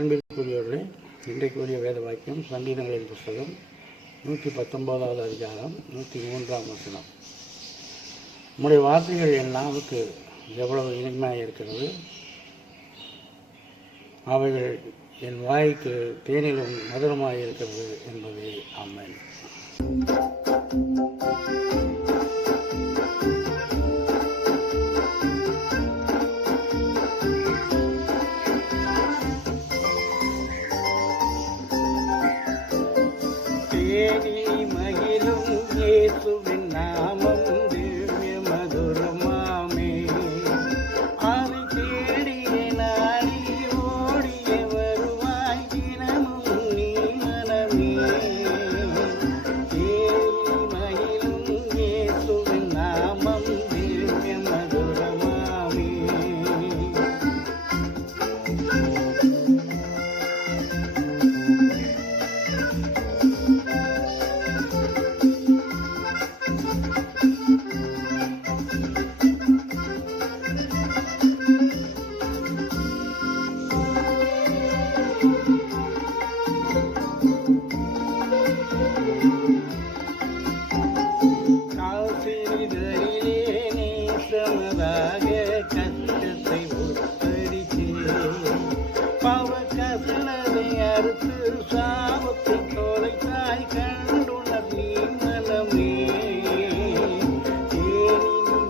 அன்பிற்குரியவர்களே, இன்றைக்குரிய வேத வாக்கியம் சங்கீதங்களின் புஸ்தகம் 119வது அதிகாரம் 103ஆம் வசனம். உம்முடைய வார்த்தைகள் என் நாவுக்கு எவ்வளவு இனிமையாக இருக்கிறது, அவைகள் என் வாய்க்கு தேனிலும் மதுரமாக இருக்கிறது என்பதே. ஆமென். மகிழும் இயேசுவின் நாமம் திவ்ய மதுரமாமே. அதை தேடிய நாடி ஓடிய வருவாய் தினமும் நீ மனமே. மகிழும் இயேசுவின் நாமம் திவ்ய மதுரமாமே. கஷ்டத்தை உத்தரித்தே பவக்கசனதை அறுத்து சாபத்தை தொலைத்தாய் கண்டுணர் நீ மனமே.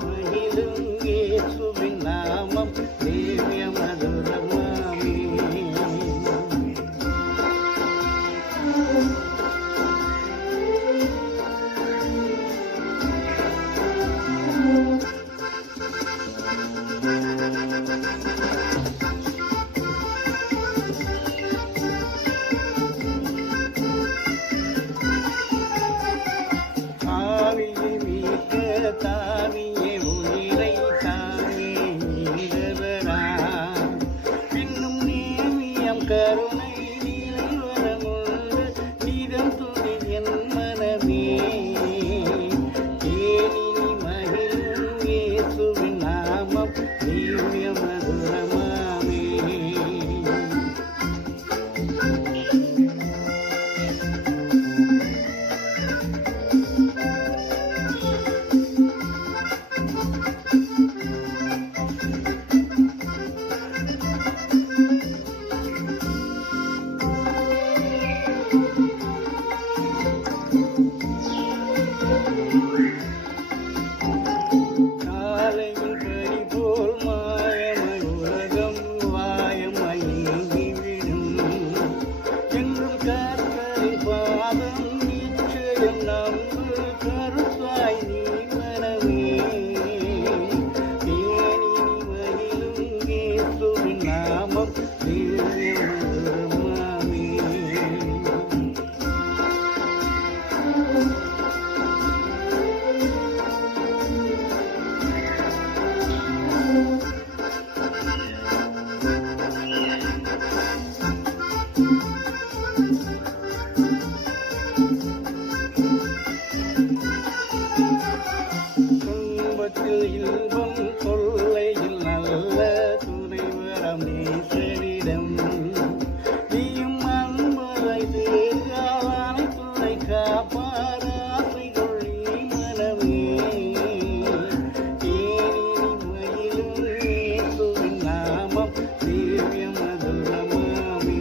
மகிழும் இயேசுவின் நாமம் திவ்ய மதுரமாமே. தாவியே உயிரை தாமே நீரவரா பின்னும் நேமியம் கருணை நீரவரமுண்டு இதம் துணி என் மனமே. தேனினி மகிழும் இயேசுவின் நாமம் திவ்ய மதுரமாமே. காலையில் பறி போல் மாயமை உலகம் வாயமயங்கிவிடும் என்றும் கர்த்தரின் பாதம் நிச்சயம் நம்பு கருத்தாய் நீ மனமே. தேனினி மகிழும் இயேசுவின் நாமம் திவ்ய மதுரமாமே. துன்பத்தில் இன்பம் தொல்லையில் நல்ல துணைவரம் நேசரிடம் நீயும் அன்பரை தேர்காவானை துணை காப்பாராசை கொள்ளி மனமே. தேனினி மகிழும் இயேசுவின் நாமம் திவ்ய மதுரமாமே.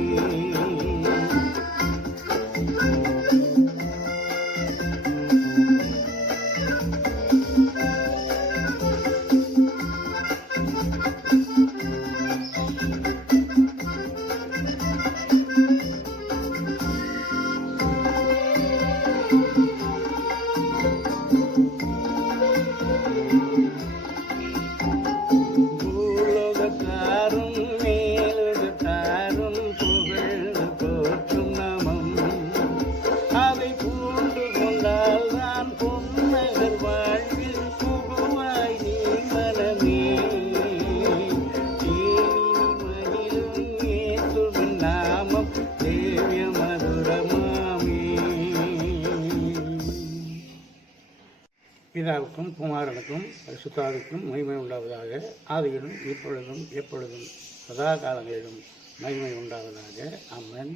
பூலோகத்தாரும் மேலுகத்தாரும் புகழ்ந்து போற்றும் நாமம் அதை பூண்டு கொண்டால் தான் பொன்னகர் வாழ்வில் புகுவாய் நீ மனமே. தேனினி மகிழும் இயேசுவின் நாமம் திவ்ய மதுரமாமே. பிதாவுக்கும் குமாரனுக்கும் பரிசுத்தாவிக்கும் மகிமை உண்டாவதாக. ஆதியிலும் இப்பொழுதும் எப்பொழுதும் சதா காலங்களிலும் மகிமை உண்டாவதாக. ஆமென்.